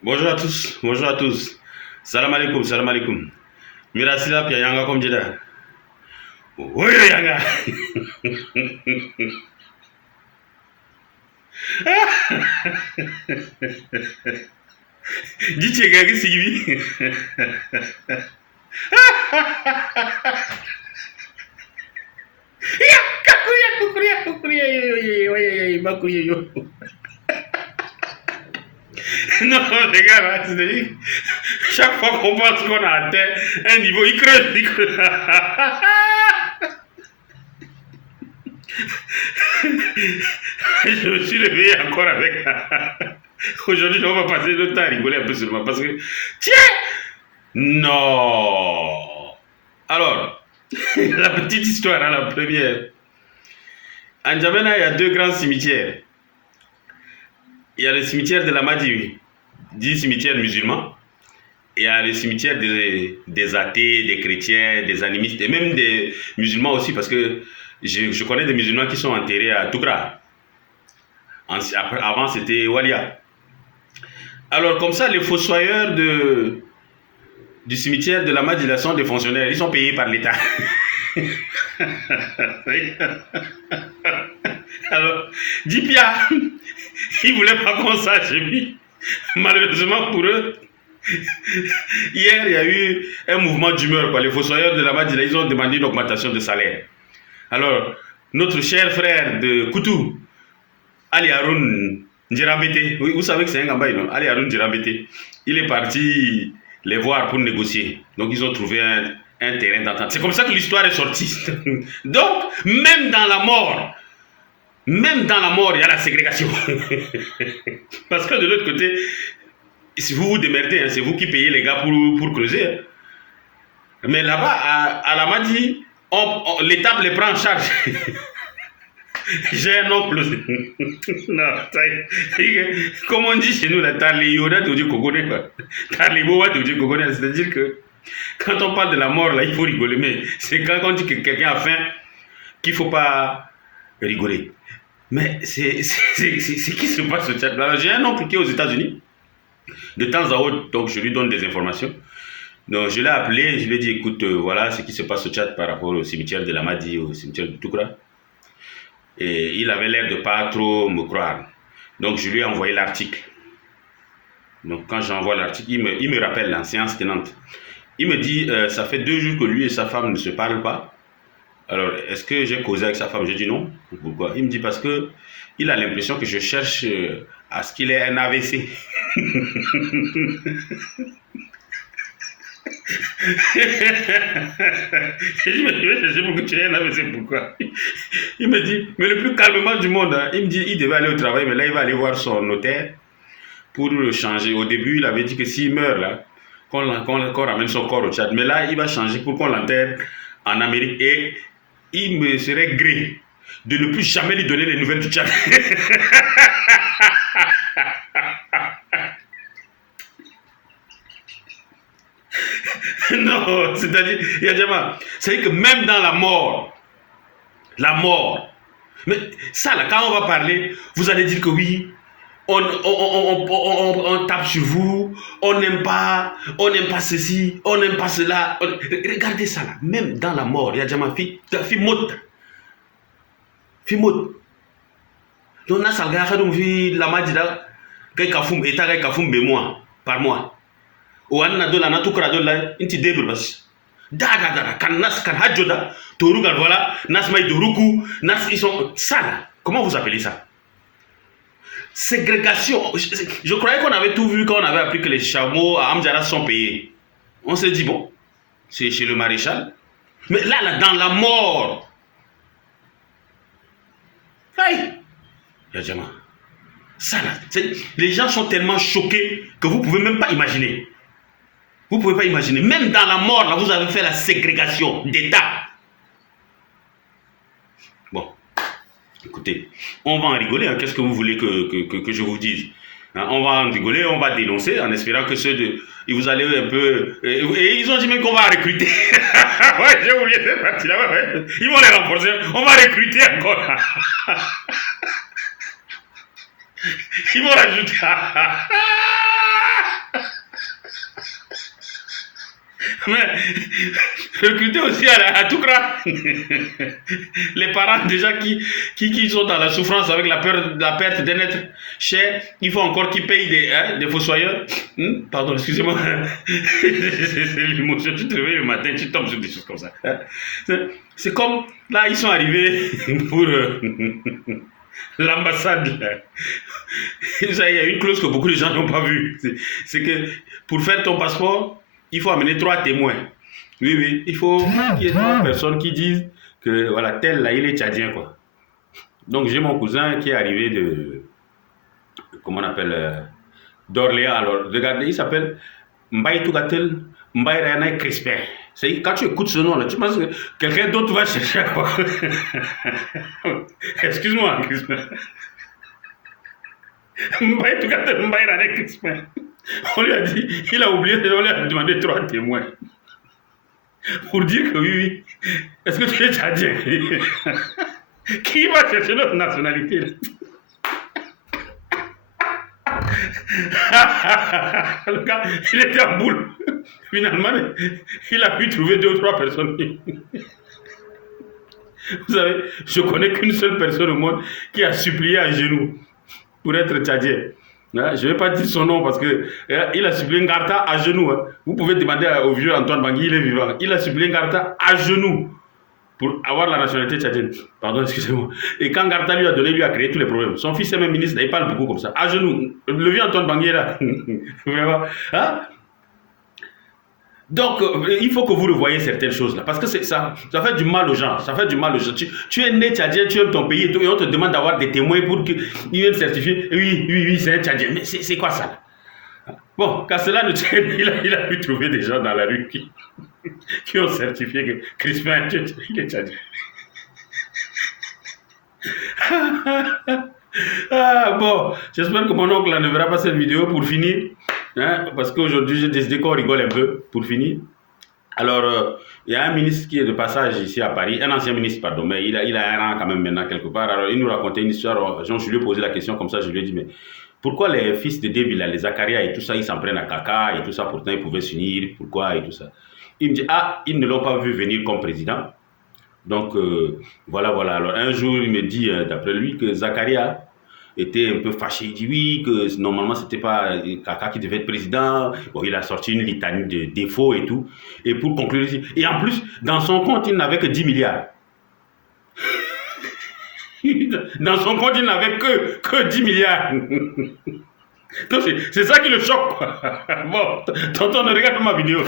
Bonjour à tous, bonjour à tous. Salam alaikum, salam alaikum. Mirasila pia yanga kom jeda. Oyo yanga. Dice ga gisibi. Ya kakuya kukuya kukuya yo bakuya yo. Non, les gars, là, chaque fois qu'on pense qu'on a atteint un niveau, il creuse, il creuse. Je me suis réveillé encore avec. Aujourd'hui, on va passer le temps à rigoler un peu seulement parce que. Tiens! Non! Alors, la petite histoire, hein, la première. En N'Djamena, il y a deux grands cimetières. Il y a le cimetière de la Madi, dit cimetière musulman. Il y a le cimetière des athées, des chrétiens, des animistes et même des musulmans aussi parce que je connais des musulmans qui sont enterrés à Toukra. Avant, c'était Walia. Alors, comme ça, les fossoyeurs du cimetière de la Madila sont des fonctionnaires. Ils sont payés par l'État. Alors, Dipia, ils ne voulaient pas qu'on sache lui. Malheureusement pour eux, hier, il y a eu un mouvement d'humeur. Les fossoyeurs de la Madila, ils ont demandé une augmentation de salaire. Alors, notre cher frère de Koutou, Ali Haroun Djirambete, oui, vous savez que c'est un Gambaï, non? Ali Haroun Djirambete, il est parti les voir pour négocier. Donc, ils ont trouvé un terrain d'entente. C'est comme ça que l'histoire est sortie. Donc, même dans la mort, il y a la ségrégation. Parce que de l'autre côté, si vous vous démerdez, hein, c'est vous qui payez les gars pour creuser. Hein. Mais là-bas, à la Madi, l'État les prend en charge. J'ai un oncle. Non, comme on dit chez nous, c'est-à-dire que quand on parle de la mort, là, il faut rigoler. Mais c'est quand on dit que quelqu'un a faim qu'il ne faut pas rigoler. Mais c'est qui se passe au Tchad? J'ai un oncle qui est aux États-Unis. De temps à autre, donc je lui donne des informations. Donc je l'ai appelé, je lui ai dit, écoute, voilà ce qui se passe au Tchad par rapport au cimetière de la Madi, au cimetière de Toukra. Et il avait l'air de pas trop me croire. Donc je lui ai envoyé l'article. Donc quand j'envoie l'article, il me rappelle en séance tenante. Il me dit, ça fait 2 jours que lui et sa femme ne se parlent pas. Alors, est-ce que j'ai causé avec sa femme? J'ai dit non. Pourquoi? Il me dit parce que il a l'impression que je cherche à ce qu'il ait un AVC. Je me dis, je sais pourquoi tu es un AVC, pourquoi? Il me dit, mais le plus calmement du monde, hein. Il me dit, il devait aller au travail, mais là, il va aller voir son notaire pour le changer. Au début, il avait dit que s'il meurt, là, qu'on ramène son corps au Tchad. Mais là, il va changer pour qu'on l'enterre en Amérique. Et il me serait gré de ne plus jamais lui donner les nouvelles du Tchad. Non, c'est-à-dire, c'est que même dans la mort, mais ça là, quand on va parler, vous allez dire que oui, on tape sur vous, on n'aime pas ceci, on n'aime pas cela. Regardez ça là, même dans la mort, il y a déjà ma fille motte. Donc, on a ça, donc, la madida, kay kafum, et kay kafum be mois, par mois. Ou an na dola na tukra dola, inti debur bas. Da, kan nas, kan hadjoda, torugal voilà, nas may doruku, nas ils sont. Ça là, comment vous appelez ça? Ségrégation. Je croyais qu'on avait tout vu quand on avait appris que les chameaux à Amdjara sont payés. On s'est dit, bon, c'est chez le maréchal. Mais là, dans la mort. Aïe! Yajama. Ça là, les gens sont tellement choqués que vous ne pouvez même pas imaginer. Vous ne pouvez pas imaginer. Même dans la mort, là, vous avez fait la ségrégation d'État. Bon. Écoutez, on va en rigoler. Hein. Qu'est-ce que vous voulez que je vous dise? Hein, on va en rigoler, on va dénoncer en espérant que ceux de... Et vous allez un peu... Et ils ont dit même qu'on va recruter. Ouais, j'ai oublié cette partie-là. Ouais. Ils vont les renforcer. On va recruter encore. Ils vont rajouter... Mais recruter aussi à tout craint. Les parents déjà qui sont dans la souffrance avec la perte d'un être cher, il faut encore qu'ils payent des fossoyeurs. Pardon, excusez-moi. C'est l'émotion. Tu te réveilles le matin, tu tombes sur des choses comme ça. C'est comme, là, ils sont arrivés pour l'ambassade. Il y a une clause que beaucoup de gens n'ont pas vue. C'est que pour faire ton passeport, il faut amener 3 témoins. Oui, oui, il faut qu'il y ait 3 personnes qui disent que voilà, tel là, il est tchadien, quoi. Donc j'ai mon cousin qui est arrivé de, comment on appelle, d'Orléans. Alors, regardez, il s'appelle Mbaye Tougatel, Mbaye Rayana Crispin. Quand tu écoutes ce nom-là, tu penses que quelqu'un d'autre va chercher quoi. Excuse-moi, Crispin. Mbaye Tougatel, Mbaye Rayana Crispin. On lui a dit, il a oublié, on lui a demandé 3 témoins. Pour dire que oui, est-ce que tu es tchadien? Qui va chercher notre nationalité là? Le gars, il était en boule. Finalement, il a pu trouver 2 ou 3 personnes. Vous savez, je connais qu'une seule personne au monde qui a supplié à genoux pour être tchadien. Je ne vais pas dire son nom parce qu'il a supplié Ngarta à genoux. Vous pouvez demander au vieux Antoine Bangui, il est vivant. Il a supplié Ngarta à genoux pour avoir la nationalité tchadienne. Pardon, excusez-moi. Et quand Ngarta lui a donné, lui a créé tous les problèmes. Son fils est même ministre, il parle beaucoup comme ça. À genoux. Le vieux Antoine Bangui est là. Vraiment. Hein? Donc, il faut que vous revoyez certaines choses-là. Parce que ça fait du mal aux gens. Ça fait du mal aux gens. Tu es né tchadien, tu aimes ton pays et tout, et on te demande d'avoir des témoins pour qu'ils viennent certifier. Oui, c'est un tchadien. Mais c'est quoi ça là? Bon, quand cela ne tient, il a pu trouver des gens dans la rue qui ont certifié que Crispin, il est tchadien. Bon, j'espère que mon oncle ne verra pas cette vidéo pour finir. Parce qu'aujourd'hui, j'ai décidé qu'on rigole un peu pour finir. Alors, il y a un ministre qui est de passage ici à Paris, un ancien ministre, pardon, mais il a un rang quand même maintenant quelque part. Alors, il nous racontait une histoire. Alors, je lui ai posé la question comme ça, je lui ai dit, mais pourquoi les fils de David, les Zacharia et tout ça, ils s'en prennent à caca et tout ça, pourtant ils pouvaient s'unir, pourquoi et tout ça. Il me dit, ils ne l'ont pas vu venir comme président. Donc, voilà. Alors, un jour, il me dit, d'après lui, que Zacharia était un peu fâché. Il dit oui, que normalement, c'était pas Kaka qui devait être président. Bon, il a sorti une litanie de défauts et tout. Et pour conclure, et en plus, dans son compte, il n'avait que 10 milliards. Dans son compte, il n'avait que 10 milliards. Donc, c'est ça qui le choque, quoi. Bon, tonton, regarde ma vidéo.